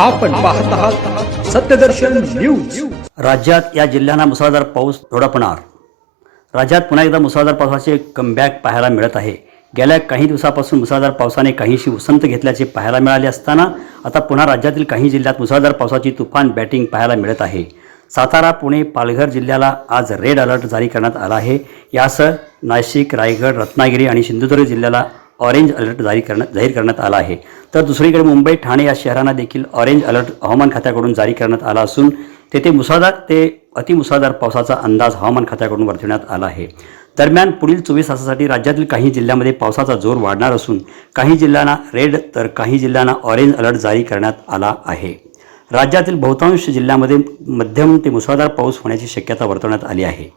आपण पाहत आहात सत्यदर्शन न्यूज. राज्यात या जिल्ह्यांना मुसळधार पाऊस धोडपणार. राज्यात पुन्हा एकदा मुसळधार पावसाचे कमबॅक पाहायला मिळत आहे. गेल्या काही दिवसापासून मुसळधार पावसाने काहीशी उसंत घेतल्याचे पाहायला मिळाले असताना आता पुन्हा राज्यातील काही जिल्ह्यात मुसळधार पावसाची तुफान बॅटिंग पाहायला मिळत आहे. सातारा पुणे पालघर जिल्ह्याला आज रेड अलर्ट जारी करण्यात आला आहे. यासह नाशिक रायगड रत्नागिरी आणि सिंधुदुर्ग जिल्ह्याला ऑरेंज अलर्ट जारी करण्यात जाहीर करण्यात आला आहे. तर दुसरीकडे मुंबई ठाणे या शहरांना देखील ऑरेंज अलर्ट हवामान खात्याकडून जारी करण्यात आला असून तेथे मुसळधार ते अतिमुसळधार पावसाचा अंदाज हवामान खात्याकडून वर्तवण्यात आला आहे. दरम्यान पुढील चोवीस तासासाठी राज्यातील काही जिल्ह्यांमध्ये पावसाचा जोर वाढणार असून काही जिल्ह्यांना रेड तर काही जिल्ह्यांना ऑरेंज अलर्ट जारी करण्यात आला आहे. राज्यातील बहुतांश जिल्ह्यांमध्ये मध्यम ते मुसळधार पाऊस होण्याची शक्यता वर्तवण्यात आली आहे.